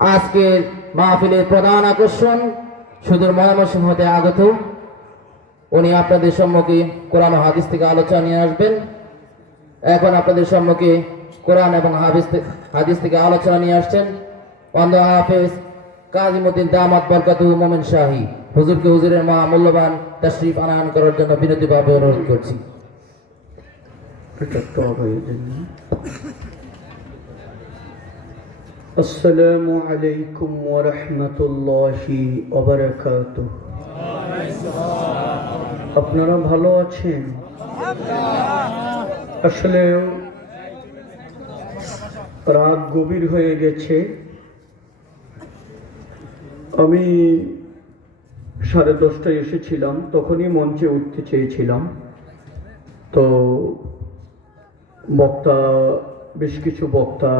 আজকের মাহফিলের প্রধান আকর্ষণ সুদূর ময়মনসিংহ হতে আগত। উনি আপনাদের সম্মুখে কোরআন ও হাদিস থেকে আলোচনা নিয়ে আসবেন। এখন আপনাদের সম্মুখে কোরআন এবং হাদিস থেকে আলোচনা নিয়ে আসছেন অন্ধ হাফেজ কাজীমুদ্দিন দামাত বরকাতুহু মোমিন শাহী। হুজুরকে হুজুরের মূল্যবান তাশরীফ আনয়ন করার জন্য বিনতিভাবে অনুরোধ করছি। আসসালামু আলাইকুম ওয়া রাহমাতুল্লাহি ওয়া বারাকাতুহু। আপনারা ভালো আছেন? আসলে রাত গভীর হয়ে গেছে। আমি 10:30টায় এসেছিলাম, তখনই মঞ্চে উঠতে চেয়েছিলাম, তো বেশ কিছু বক্তা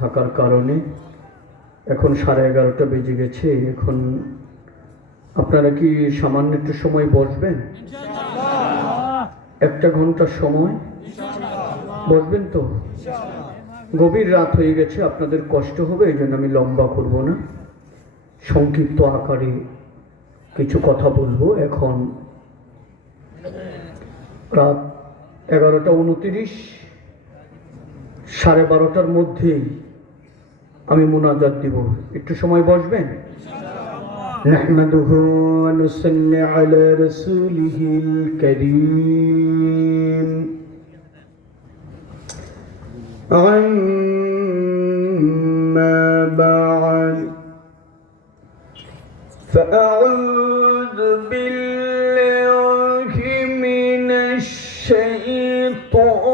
থাকার কারণে এখন 11:30 বেজে গেছে। এখন আপনারা কি সামান্য একটু সময় বসবেন? 1 ঘন্টা সময় বসবেন তো? গভীর রাত হয়ে গেছে, আপনাদের কষ্ট হবে, এই জন্য আমি লম্বা করব না, সংক্ষিপ্ত আকারে কিছু কথা বলবো। এখন রাত 11:29, 12:30টার মধ্যেই আমি মুনাজাত দিব। একটু সময় বসবেন? নাহমাদুহু ওয়া নুসাল্লি আলা রাসূলিহিল কারীম। আম্মা বা'দ ফাআউযু বিল্লাহি মিনাশ শাইতানির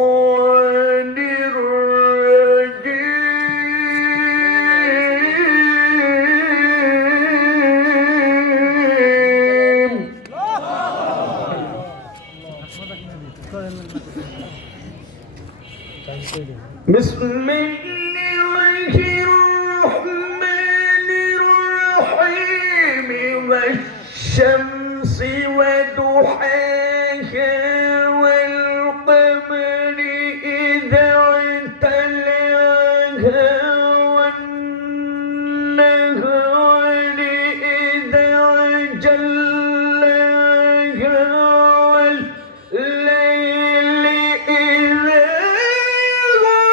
রাজীম। বিসমিল্লাহির রহমানির রহিম। ওয়াশ-শামসি ওয়া দুহাহা ওয়াল কমরি ইযা তালাহা ওয়ান নাহারি ইযা জাল্লাহা ওয়াল লাইলি ইযা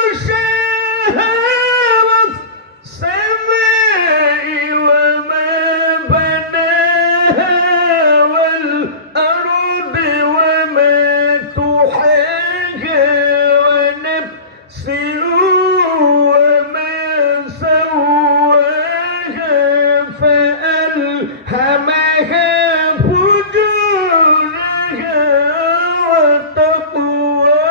غشاها والسماء وما بناها والأرض وما طحاها ونفس وما سواها فألهمها فجورها وتقواها.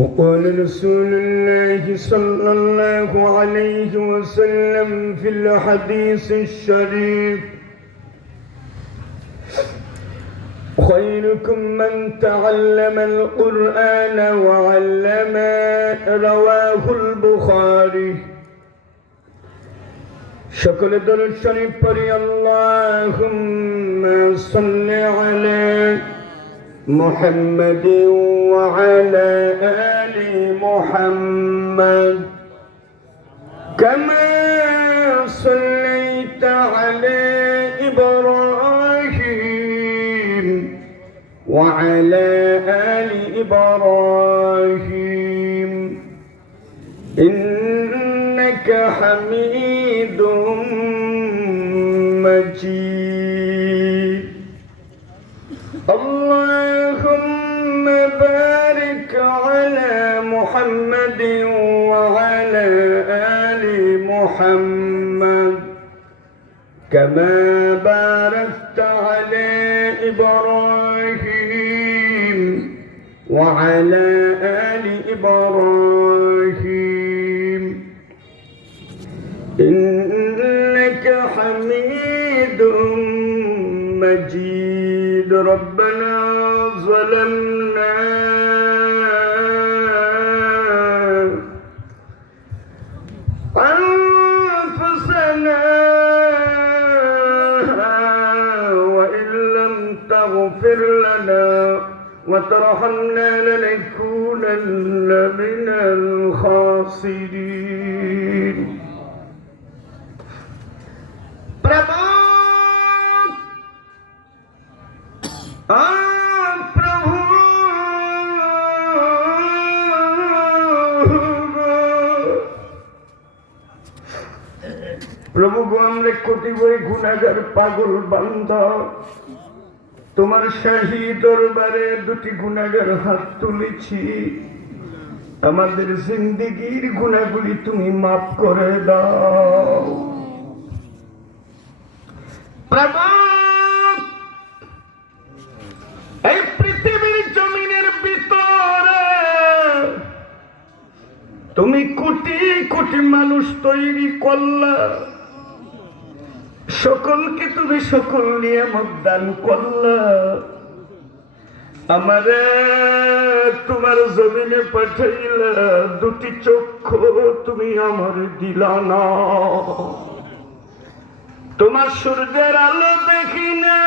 وقال رسول الله صلى الله عليه وسلم في الحديث الشريف: خيركم من تعلم القرآن وعلمه. رواه البخاري. সকলে দরুদ শরীফ পড়ি। আল্লাহুম্মা সাল্লি আলা محمد وعلى آل محمد كما صليت على إبراهيم وعلى آل إبراهيم إنك حميد مجيد. اللهم بارك على محمد وعلى آل محمد كما باركت على إبراهيم وعلى آل إبراهيم إنك حميد مجيد. ربنا ظلمنا وترحمنا لنكونن من الخاسرين प्रभु प्रभु प्रभु गो আমরা কোটিবই গুনাহগার পাগল বান্দা তোমার শাহী দরবারে দুটি গুনাহগার হাত তুলেছি আমাদের জিন্দেগীর গুনাহগুলি তুমি মাফ করে দাও প্রভু এই পৃথিবীর জমিনের ভিতরে তুমি কোটি কোটি মানুষ তৈরি করলা সকলকে তুমি সকল নিয়ামত দান করলা আমারে তোমার জমিনে পাঠাইলা দুটি চক্ষু তুমি আমার দিলা না তোমার সূর্যের আলো দেখি না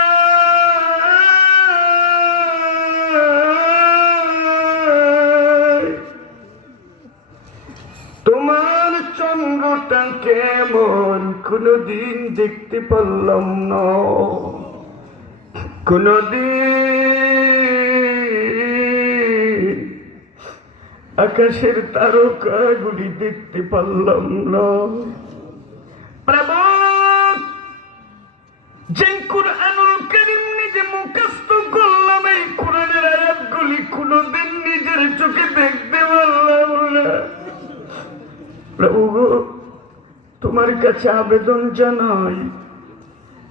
তোমার চন্দ্রটা কেমন কোনদিন দেখতে পারলাম না কোনদিন আকাশের তারকাগুলি দেখতে পারলাম না প্রভু যে কুরআনুল কারীম নিজে মুখস্থ করলাম এই কুরআনের আয়াতগুলি কোনদিন নিজের চোখে দেখতে পারলাম না প্রভু তোমার কাছে আবেদন জানাই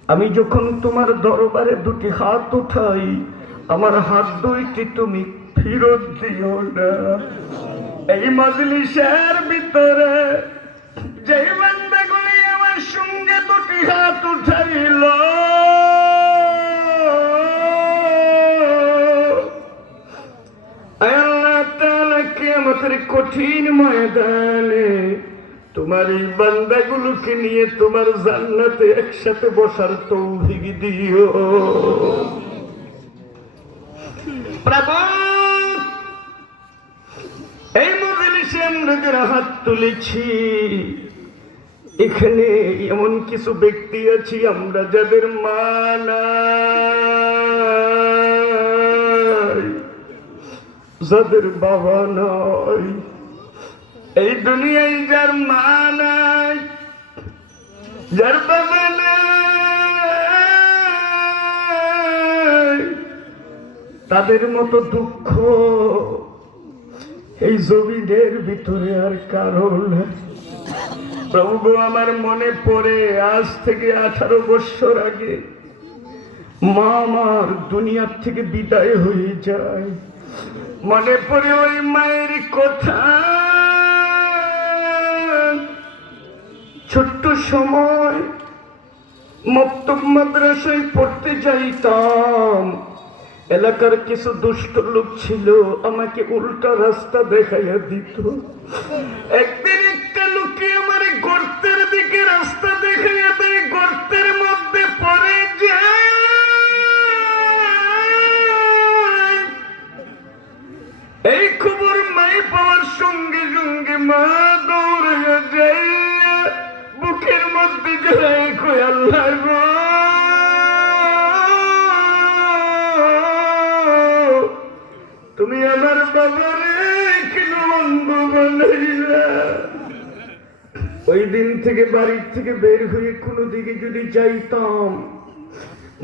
আমি যখন তোমার দরবারে দুটি হাত উঠাই আমার হাত দুইটি তুমি ফেরত দিও না এই মজলিসের ভিতরে যে বান্দাগুলি আমার সঙ্গে দুটি হাত উঠাইল আল্লাহ তাআলা কিয়ামতের কঠিন ময়দানে তোমার এই বান্দাগুলোকে নিয়ে তোমার জান্নাতে একসাথে বসার তৌফিক দিও প্রভু এই মজলিসে আমরা যারা হাত তুলেছি এখানে এমন কিছু ব্যক্তি আছি আমরা যাদের মা নাই যাদের বাবা নাই এই দুনিয়ায় যার মা নাই যার বাবা নাই তাদের মতো দুঃখ এই জমিনের ভিতরে আর কারণ প্রভু আমার মনে পড়ে আজ থেকে 18 বছর আগে মা আমার দুনিয়ার থেকে বিদায় হয়ে যায় মনে পড়ে ওই মায়ের কথা ছোট্ট সময় মক্তব মাদ্রাসায় পড়তে যাইতাম এলাকার কিছু দুষ্ট লোক ছিল আমাকে উল্টা রাস্তা দেখাইয়া দিত একদিন একটা লোকে আমার গর্তের দিকে রাস্তা দেখাইয়া দেয় গর্তের মধ্যে পড়ে যায় এই খবর মাই পাওয়ার সঙ্গে সঙ্গে মা দৌড়াইয়া যায় বুকের মধ্যে জড়াই কই আল্লাহ গো তুমি আমার বাবারে কেন অন্ধ বানাইলা ওই দিন থেকে বাড়ির থেকে বের হয়ে কোনো দিকে যদি যাইতাম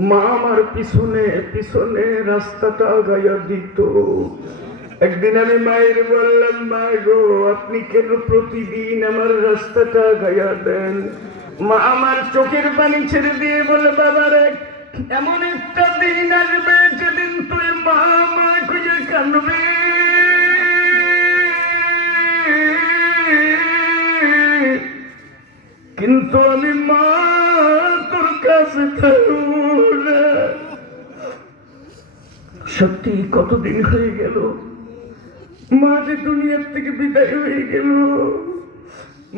মা আমার পিছনে পিছনে রাস্তাটা গাইয়া দিত একদিন আমি মায়ের বললাম মা গো আপনি কেন প্রতিদিন আমার রাস্তাটা গাইয়া দেন মা আমার চোখের পানি ছেড়ে দিয়ে বলে বাবারে এমন একটা দিন আসবে যেদিন তুই মা মা খুঁজে কাঁদবে কিন্তু আমি মা তোর কাছে থাকব না সত্যি কতদিন হয়ে গেল মা যে দুনিয়ার থেকে বিদায় হয়ে গেল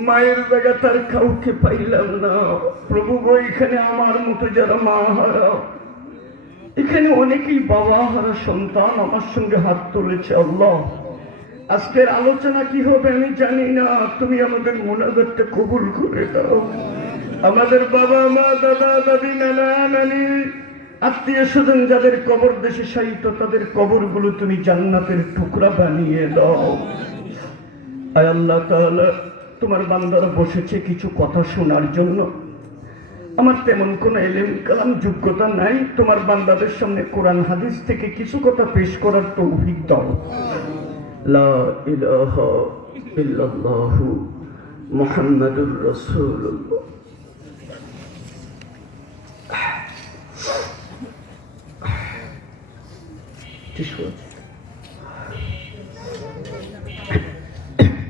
মায়ের জায়গা তার কাউকে পাইলাম না প্রভু গো এখানে আমার মতো যারা মা হারা এখানে অনেকেই বাবা হারা সন্তান আমার সঙ্গে হাত তুলেছে। আল্লাহ, আজকের আলোচনা কি হবে আমি জানি না, তুমি আমাদের মোনাজাতটা কবুল করে দাও। আমাদের বাবা মা দাদা দাদি নানা নানি আত্মীয় স্বজন যাদের কবর দেশে শায়িত তাদের কবরগুলো তুমি জান্নাতের টুকরা বানিয়ে দাও। আয় আল্লাহ তাআলা, তোমার বান্দারা বসেছে কিছু কথা শোনার জন্য। আমার তেমন কোনো ইলম কালাম যোগ্যতা নাই, তোমার বান্দাদের সামনে কোরআন হাদিস থেকে কিছু কথা পেশ করার তৌফিক দাও। লা ইলাহা ইল্লাল্লাহু মুহাম্মাদুর রাসূলুল্লাহ। ঠিক আছে।